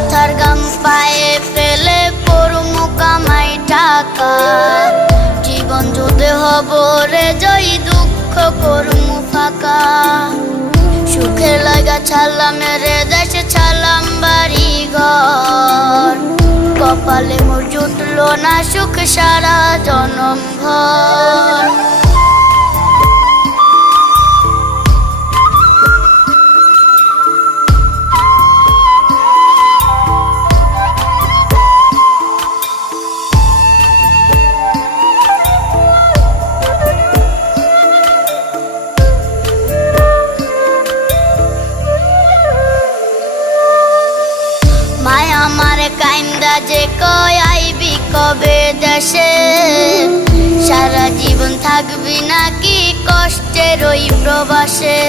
মাথার গাম পায়ে ফেলে পড়মু কামাই টাকা, জীবন যুদ্ধে হব রে জয়ী, দুঃখ করমু ফাঁকা। সুখের লাগা ছাড়লাম রে দেশে, ছাড়লাম বাড়ি ঘর, কপালে মোর জুটলো না সুখ সারা জনম ভর। আমারে কাইন্দা যে কয় আইবি কবে দেশে, সারা জীবন থাকবি নাকি কষ্টের ওই প্রবাসে।